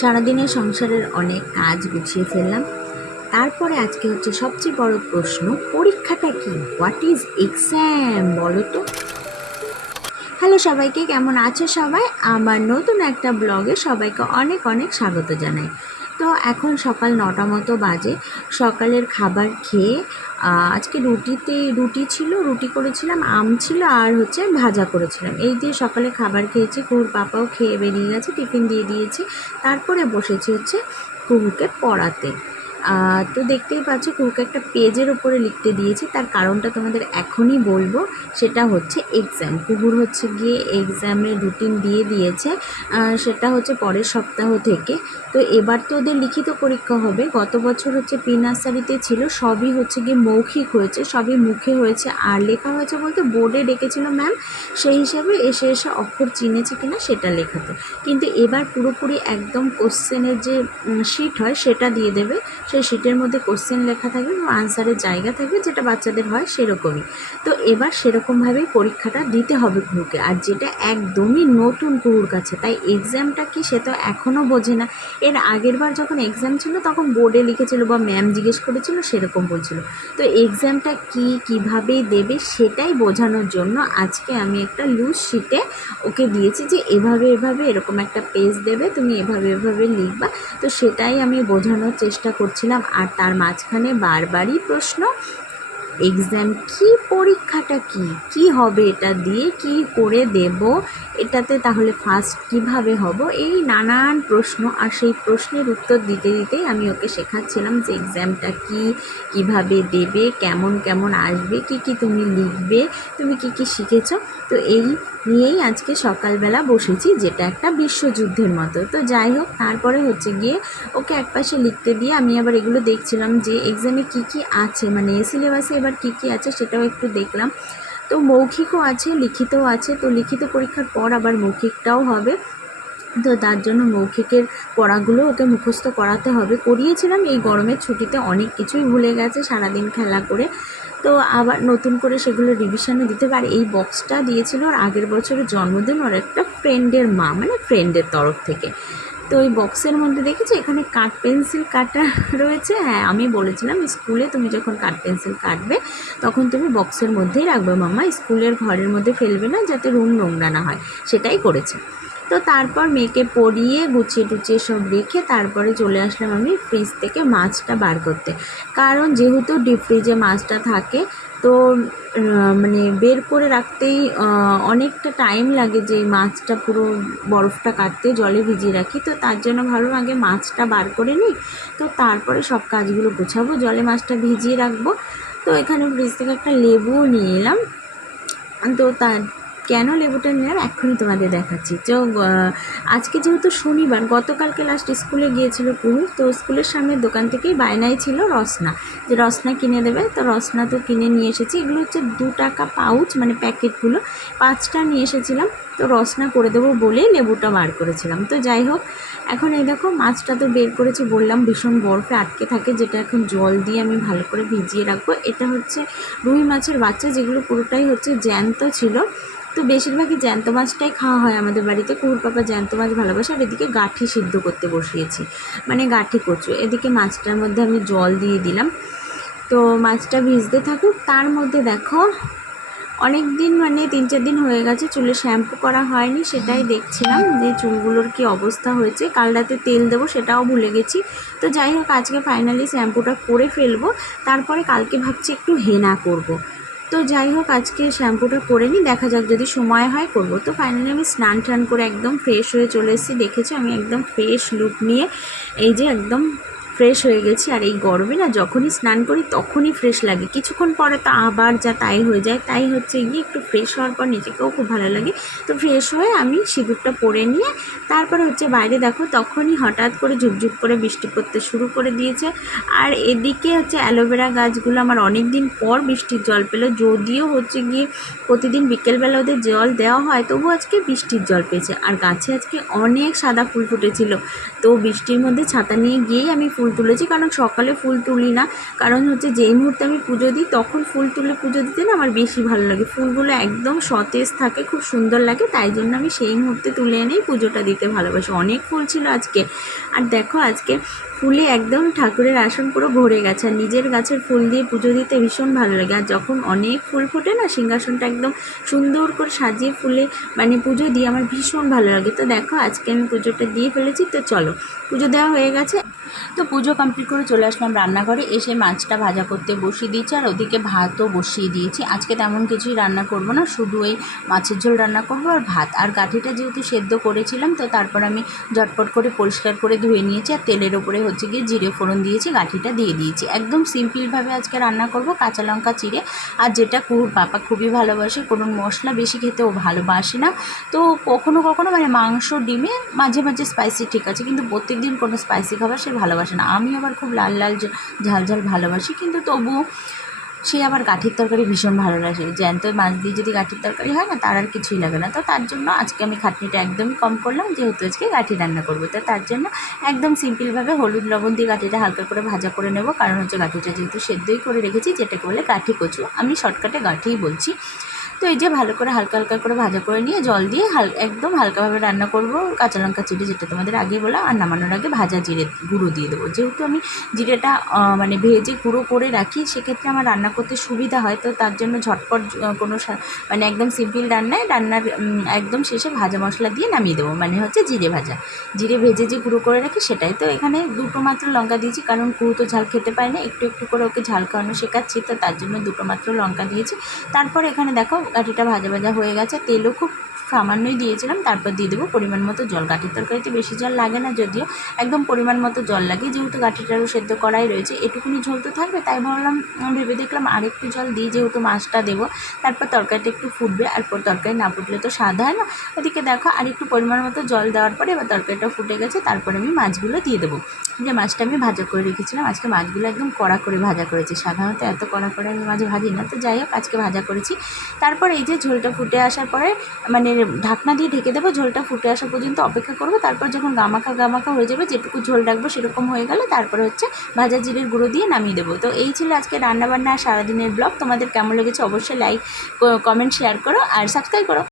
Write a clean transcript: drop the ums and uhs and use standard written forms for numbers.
সারাদিনের সংসারের অনেক কাজ গুছিয়ে ফেললাম। তারপরে আজকে হচ্ছে সবচেয়ে বড় প্রশ্ন, পরীক্ষাটা কি? হোয়াট ইজ এক্সাম বলো তো? হ্যালো সবাইকে, কেমন আছো সবাই? আমার নতুন একটা ব্লগে সবাইকে অনেক অনেক স্বাগত জানাই। তো এখন সকাল 9টা মতো বাজে। সকালের খাবার খেয়ে আজকে রুটি ছিল, রুটি করেছিলাম, আম ছিল আর হচ্ছে ভাজা করেছিলাম। এই দিয়ে সকালে খাবার খেয়েছি। কুহুর পাপাও খেয়ে বেরিয়ে গেছে, টিফিন দিয়ে দিয়েছে। তারপরে বসেছি হচ্ছে কুহুকে পড়াতে। তো দেখতেই পাচ্ছ কুহুকে একটা পেজের উপরে লিখতে দিয়েছি, তার কারণটা তোমাদের এখনই বলবো। সেটা হচ্ছে এক্সাম। কুহুর হচ্ছে গিয়ে এক্সামের রুটিন দিয়ে দিয়েছে, সেটা হচ্ছে পরের সপ্তাহ থেকে। তো এবার তো ওদের লিখিত পরীক্ষা হবে। গত বছর হচ্ছে প্রি নার্সারিতে ছিল, সবই হচ্ছে গিয়ে মৌখিক হয়েছে, সবই মুখে হয়েছে। আর লেখা হয়েছে বলতে বোর্ডে ডেকেছিল ম্যাম, সেই হিসাবে এসে এসে অক্ষর চিনেছে কিনা সেটা লেখাতে। কিন্তু এবার পুরোপুরি একদম কোশ্চেনের যে শিট হয় সেটা দিয়ে দেবে। সেই শিটের মধ্যে কোশ্চেন লেখা থাকবে এবং আনসারের জায়গা থাকবে, যেটা বাচ্চাদের হয় সেরকমই। তো এবার সেরকমভাবেই পরীক্ষাটা দিতে হবে কুহুকে, আর যেটা একদমই নতুন কুহুর কাছে। তাই এক্সামটা কি সে তো এখনও বোঝে না। এর আগের বার যখন এক্সাম ছিল তখন বোর্ডে লিখেছিল বা ম্যাম জিজ্ঞেস করেছিল, সেরকম বলছিল। তো এক্সামটা কি, কীভাবেই দেবে সেটাই বোঝানোর জন্য আজকে আমি একটা লুজ শিটে ওকে দিয়েছি যে এভাবে এভাবে এরকম একটা পেজ দেবে, তুমি এভাবে এভাবে লিখবা। তো সেটাই আমি বোঝানোর চেষ্টা করছিলাম। আর তার মাঝখানে বারবারই প্রশ্ন, এক্সাম কি, পরীক্ষাটা কি, কি হবে এটা দিয়ে, কি করে দেব, এটাতে তাহলে ফার্স্ট কিভাবে হব, এই নানান প্রশ্ন। আর সেই প্রশ্নের উত্তর দিতে দিতেই আমি ওকে শেখাচ্ছিলাম যে এক্সামটা কি, কিভাবে দেবে, কেমন কেমন আসবে, কি কি তুমি লিখবে, তুমি কি কি শিখেছো। তো এই নিয়েই আজকে সকালবেলা বসেছি, যেটা একটা বিশ্বযুদ্ধের মতো। তো যাই হোক, তারপরে হচ্ছে গিয়ে ওকে একপাশে লিখতে দিয়ে আমি আবার এগুলো দেখছিলাম যে এক্সামে কি কি আছে, মানে সিলেবাসে এবার কি কি আছে সেটাও একটু দেখলাম। তো মৌখিকও আছে, লিখিতও আছে। তো লিখিত পরীক্ষার পর আবার মৌখিকটাও হবে। তো তার জন্য মৌখিকের পড়াগুলো ওকে মুখস্থ করাতে হবে। করিয়েছিলাম এই গরমের ছুটিতে, অনেক কিছুই ভুলে গেছে সারাদিন খেলা করে। তো আবার নতুন করে সেগুলো রিভিশনে দিতে পারে। এই বক্সটা দিয়েছিল ওর আগের বছরের জন্মদিন ওর একটা ফ্রেন্ডের মা, মানে ফ্রেন্ডের তরফ থেকে। তো ওই বক্সের মধ্যে দেখেছি এখানে কাঠ পেন্সিল কাটা রয়েছে। হ্যাঁ, আমি বলেছিলাম স্কুলে তুমি যখন কাঠ পেন্সিল কাটবে তখন তুমি বক্সের মধ্যেই রাখবে মাম্মা, স্কুলের ঘরের মধ্যে ফেলবে না, যাতে রুম নোংরা না হয়। সেটাই করেছে। তো তারপর মেয়েকে পরিয়ে গুছিয়ে টুচিয়ে সব রেখে তারপরে চলে আসলাম আমি ফ্রিজ থেকে মাছটা বার করতে। কারণ যেহেতু ডিপ ফ্রিজে মাছটা থাকে, তো মানে বের করে রাখতেই অনেকটা টাইম লাগে, যে মাছটা পুরো বরফটা কাটতে জলে ভিজিয়ে রাখি। তো তার জন্য ভাবলাম আগে মাছটা বার করে নিই, তো তারপরে সব কাজগুলো গোছাবো, জলে মাছটা ভিজিয়ে রাখবো। তো এখানে ফ্রিজ থেকে একটা লেবুও নিয়ে এলাম। তো তার কেন লেবুটা নিলাম এক্ষুনি তোমাদের দেখাচ্ছি। তো আজকে যেহেতু শনিবার, গতকালকে লাস্ট স্কুলে গিয়েছিল কুহু, তো স্কুলের সামনের দোকান থেকেই বায়নায় ছিল রসনা, যে রসনা কিনে দেবে। তো রসনা তো কিনে নিয়ে এসেছি। এগুলো হচ্ছে 2 টাকা পাউচ, মানে প্যাকেটগুলো 5টা নিয়ে এসেছিলাম। তো রসনা করে দেবো বলেই লেবুটা বার করেছিলাম। তো যাই হোক, এখন এই দেখো মাছটা তো বের করেছি, বললাম ভীষণ বরফে আটকে থাকে, যেটা এখন জল দিয়ে আমি ভালো করে ভিজিয়ে রাখবো। এটা হচ্ছে রুই মাছের বাচ্চা, যেগুলো পুরোটাই হচ্ছে জ্যান্ত ছিল। তো বেশিরভাগই জ্যান্ত মাছটাই খাওয়া হয় আমাদের বাড়িতে। কুকুর পাপা জ্যান্ত মাছ ভালোবাসে। আর এদিকে গাঁঠি সিদ্ধ করতে বসিয়েছি, মানে গাঁঠি কচু। এদিকে মাছটার মধ্যে আমি জল দিয়ে দিলাম। তো মাছটা ভিজতে থাকুক। তার মধ্যে দেখো অনেক দিন, মানে 3-4 দিন হয়ে গেছে চুলে শ্যাম্পু করা হয়নি, সেটাই দেখছিলাম যে চুলগুলোর কি অবস্থা হয়েছে। কাল রাতে তেল দেবো সেটাও ভুলে গেছি। তো যাই হোক, আজকে ফাইনালি শ্যাম্পুটা করে ফেলবো। তারপরে কালকে ভাবছি একটু হেনা করব। তো যাই হোক, আজকে শ্যাম্পুটা করে নিই, দেখা যাক যদি সময় হয় করব। তো ফাইনালি আমি স্নান টান করে একদম ফ্রেশ হয়ে চলে এসেছি। দেখেছি আমি একদম ফ্রেশ লুক নিয়ে, এই যে একদম ফ্রেশ হয়ে গেছি। আর এই গরমে না যখনই স্নান করি তখনই ফ্রেশ লাগে, কিছুক্ষণ পরে তো আবার যা তাই হয়ে যায়। তাই হচ্ছে গিয়ে একটু ফ্রেশ হওয়ার পর নিজেকেও খুব ভালো লাগে। তো ফ্রেশ হয়ে আমি সিঁদুরটা পরে নিয়ে তারপরে হচ্ছে বাইরে দেখো তখনই হঠাৎ করে ঝুপঝুপ করে বৃষ্টি পড়তে শুরু করে দিয়েছে। আর এদিকে হচ্ছে অ্যালোভেরা গাছগুলো আমার অনেক দিন পর বৃষ্টির জল পেলো, যদিও হচ্ছে গিয়ে প্রতিদিন বিকেলবেলা ওদের জল দেওয়া হয়, তবু আজকে বৃষ্টির জল পেয়েছে। আর গাছে আজকে অনেক সাদা ফুল ফুটেছিল। তো বৃষ্টির মধ্যে ছাতা নিয়ে গিয়েই আমি ফুল ফুল তুলেছি, কারণ সকালে ফুল তুলি না, কারণ হচ্ছে যেই মুহূর্তে আমি পুজো দিই তখন ফুল তুলে পুজো দিতে না আমার বেশি ভালো লাগে, ফুলগুলো একদম সতেজ থাকে, খুব সুন্দর লাগে, তাই জন্য আমি সেই মুহূর্তে তুলে এনেই পুজোটা দিতে ভালোবাসি। অনেক ফুল ছিল আজকে, আর দেখো আজকে ফুলে একদম ঠাকুরের আসন পুরো ভরে গেছে, আর নিজের গাছের ফুল দিয়ে পুজো দিতে ভীষণ ভালো লাগে। আর যখন অনেক ফুল ফোটে না, সিংহাসনটা একদম সুন্দর করে সাজিয়ে ফুলে মানে পুজো দিয়ে আমার ভীষণ ভালো লাগে। তো দেখো আজকে আমি পুজোটা দিয়ে ফেলেছি, তো চলো পুজো দেওয়া হয়ে গেছে, তো পুজো কমপ্লিট করে চলে আসলাম রান্নাঘরে, এসে মাছটা ভাজা করতে বসিয়ে দিয়েছি, আর ওদিকে ভাতও বসিয়ে দিয়েছি। আজকে তেমন কিছুই রান্না করব না, শুধু এই মাছের ঝোল রান্না করব আর ভাত। আর গাঠিটা যেহেতু সেদ্ধ করেছিলাম, তো তারপর আমি ঝটপট করে পরিষ্কার করে ধুয়ে নিয়েছি, আর তেলের ওপরে হচ্ছে গিয়ে জিরে ফোড়ন দিয়েছি, গাঠিটা দিয়ে দিয়েছি। একদম সিম্পলভাবে আজকে রান্না করব, কাঁচা লঙ্কা চিড়ে। আর যেটা পাপা খুবই ভালোবাসে, কোনো মশলা বেশি খেতে ও ভালোবাসে না, তো কখনো কখনো মানে মাংস ডিমে মাঝে মাঝে স্পাইসি ঠিক আছে, কিন্তু প্রত্যেক দিন কোনো স্পাইসি খাবার সে ভালোবাসে না। আমি আবার খুব লাল লাল ঝাল ঝাল ভালোবাসি, কিন্তু তবুও সে আবার গাঠির তরকারি ভীষণ ভালো লাগে, জ্যান্ত মাছ দিয়ে যদি গাঠির তরকারি হয় না, তার আর কিছুই লাগে না। তো তার জন্য আজকে আমি খাটনিটা একদমই কম করলাম, যেহেতু আজকে গাঠি রান্না করবো, তো তার জন্য একদম সিম্পলভাবে হলুদ লবণ দিয়ে গাঠিটা হালকা করে ভাজা করে নেব, কারণ হচ্ছে গাঠিটা যেহেতু সেদ্ধই করে রেখেছি, যেটাকে বলে গাঠি কচু, আমি শর্টকাটে গাঠিই বলছি। তো এই যে ভালো করে হালকা হালকা করে ভাজা করে নিয়ে জল দিয়ে একদম হালকাভাবে রান্না করব, কাঁচা লঙ্কা চিড়ে যেটা তোমাদের আগে বলা, আর নামানোর আগে ভাজা জিরে গুঁড়ো দিয়ে দেবো। যেহেতু আমি জিরেটা মানে ভেজে গুঁড়ো করে রাখি, সেক্ষেত্রে আমার রান্না করতে সুবিধা হয়, তো তার জন্য ঝটপট কোনো মানে একদম সিম্পল রান্নার একদম শেষে ভাজা মশলা দিয়ে নামিয়ে দেবো, মানে হচ্ছে জিরে ভাজা, জিরে ভেজে যে গুঁড়ো করে রাখি সেটাই। তো এখানে দুটো মাত্র লঙ্কা দিয়েছি, কারণ কুড়ো তো ঝাল খেতে পায় না, একটু একটু করে ওকে ঝাল খাওয়ানো শেখাচ্ছি, তো তার জন্য দুটো মাত্র লঙ্কা দিয়েছি। তারপর এখানে দেখো গাঠিটা ভাজা ভাজা হয়ে গেছে, তেলও খুব সামান্যই দিয়েছিলাম, তারপর দিয়ে দেবো পরিমাণ মতো জল। গাঠির তরকারিতে বেশি জল লাগে না, যদিও একদম পরিমাণ মতো জল লাগে, যেহেতু গাঠিটারও সেদ্ধ করাই রয়েছে, এটুকুনি ঝোল তো থাকবে, তাই ভাবলাম ভেবে দেখলাম আরেকটু জল দিই, যেহেতু মাছটা দেবো, তারপর তরকারিটা একটু ফুটবে, আর তরকারি না ফুটলে তো স্বাদ হয় না। ওদিকে দেখো আর একটু পরিমাণ মতো জল দেওয়ার পরে এবার তরকারিটা ফুটে গেছে, তারপরে আমি মাছগুলো দিয়ে দেবো। যে মাছটা আমি ভাজা করে রেখেছিলাম, আজকে মাছগুলো একদম কড়া করে ভাজা করেছি, সাধারণত এত কড়া করে আমি মাছ ভাজি না, তো যাই হোক আজকে ভাজা করেছি। তারপর এই যে ঝোলটা ফুটে আসার পরে মানে ঢাকনা দিয়ে ঢেকে দেবো, ঝোলটা ফুটে আসা পর্যন্ত অপেক্ষা করবো, তারপর যখন গামাখা হয়ে যাবে, যেটুকু ঝোল রাখবো সেরকম হয়ে গেলে তারপরে হচ্ছে ভাজা জিরের গুঁড়ো দিয়ে নামিয়ে দেবো। তো এই ছিল আজকে রান্নাবান্না আর সারাদিনের ব্লগ। তোমাদের কেমন লেগেছে অবশ্যই লাইক কমেন্ট শেয়ার করো আর সাবস্ক্রাইব করো।